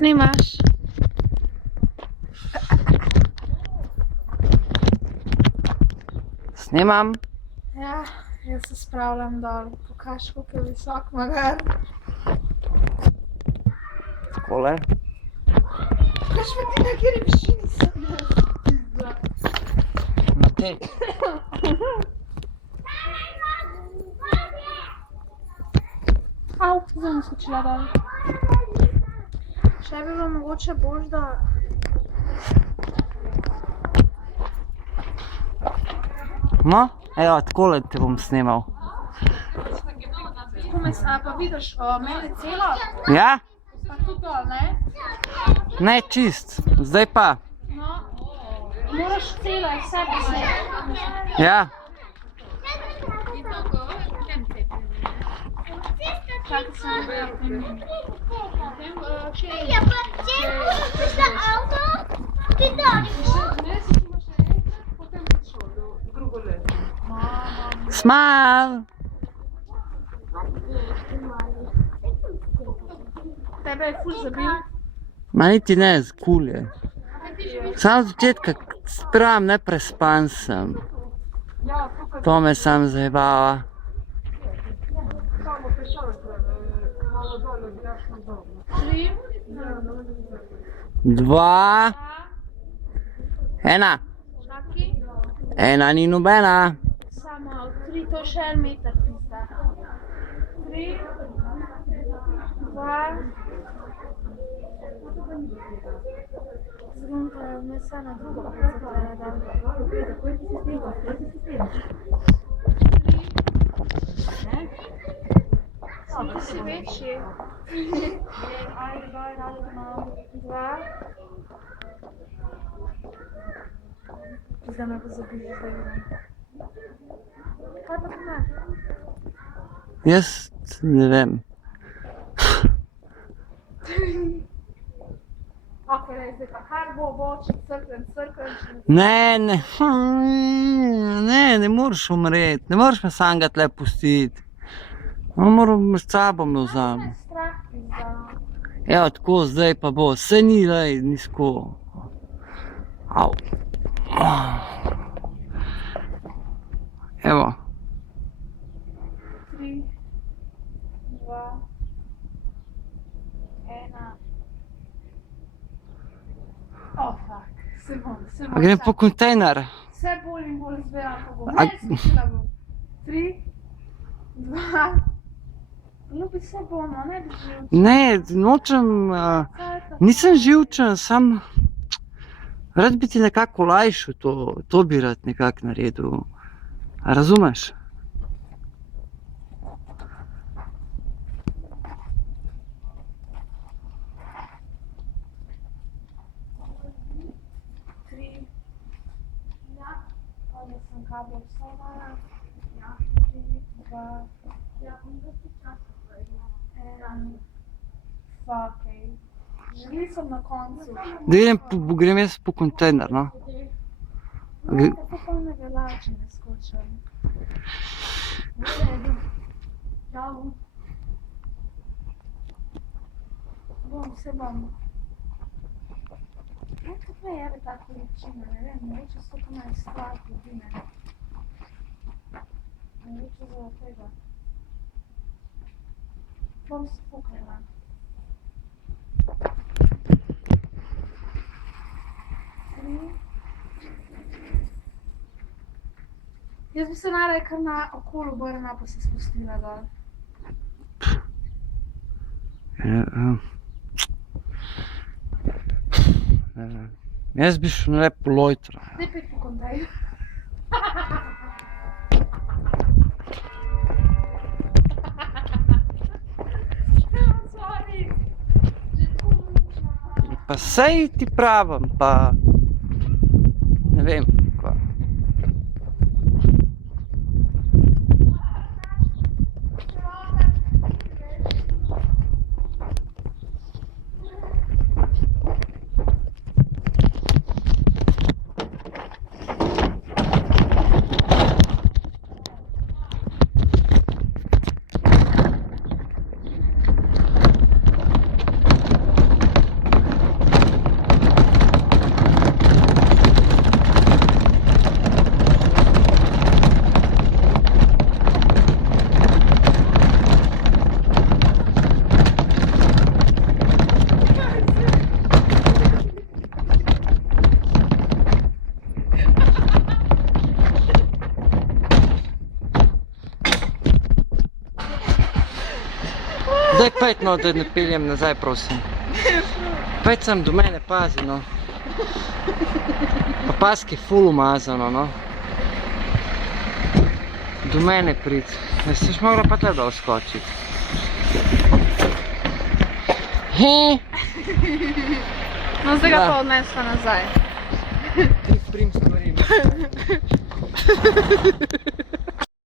Snimaš? Snimam. Ja, jaz se spravljam dol. Pokaž, koliko je visok magar. Takole. Pokaž pa ti, na kjeri višini sem jaz. Na tej. Au, zdaj mi skočila dol. Še bi bilo mogoče bož, da... No, evo, takole te bom snimal. Pa vidiš mene celo? Ja? Pa tudi dol, ne? Ne, čist. Zdaj pa. No, moraš celo, vse posneti. Ja. Čakaj sem da primer. Smile. Tebe je ful zabil? Ma niti ne, kul je. Sam od začetka spravim, ne prespan sem. To me sam zajebava. Tri. 2. 1. Čaki. 1 ni nobena. Samo 3, to je še 1 meter tista. 3. 2. Zakonca, me se na drugo pocatere dam. 3. Ti si večji. 2. Zdaj me bo zabil, zdaj vidim. Kaj pa ti ne? Jaz ne vem. Ok, zdaj pa kar bo, če crkven. Ne moreš umreti, ne moreš me samega tle pustiti. Moram s sabo me vzam. Strah pizda. Evo, tako, zdaj pa bo, saj ni, lej, nizko. Au. Evo. 3, 2, 1. Oh, fuck. Se bom. A grem po kontejner. Vse bolj in bolj zbira, ko bom. Ne, skočila bom. 3, 2. Ljubi se bomo, ne bi živčen. Ne, nočem, nisem živčen, sam rad bi ti nekako olajšal to bi rad nekako naredil. A razumeš? Ja, ovdje sam kabel vsovara. Ja, 3, 2, ja, Fakej. Želi sem na koncu. Grem jaz po kontejner, no. Ne, tako pa ne velja, če ne skočim. V redu. Čau. Se bom. Kako je jebe ta količina, ne vem, mogoče so to naj stvar ljudi, ne. Mogoče zaradi tega. Bom spuknila. Jaz bi se najraje kar na okolo obrnila, pa se spustila dol. Jaz bi šel lepo lojtra. Daj pet po kontejner. Pa sej ti pravim, pa ne vem, kva. Daj pet, no, da ne peljem nazaj, prosim. Pet sem do mene, pazi, no. Pa paski ful umazano, no. Do mene prid. Ne seš mogla pa tle dol skočit. No, zdaj ga pa odnesla nazaj. Ti prim stvari.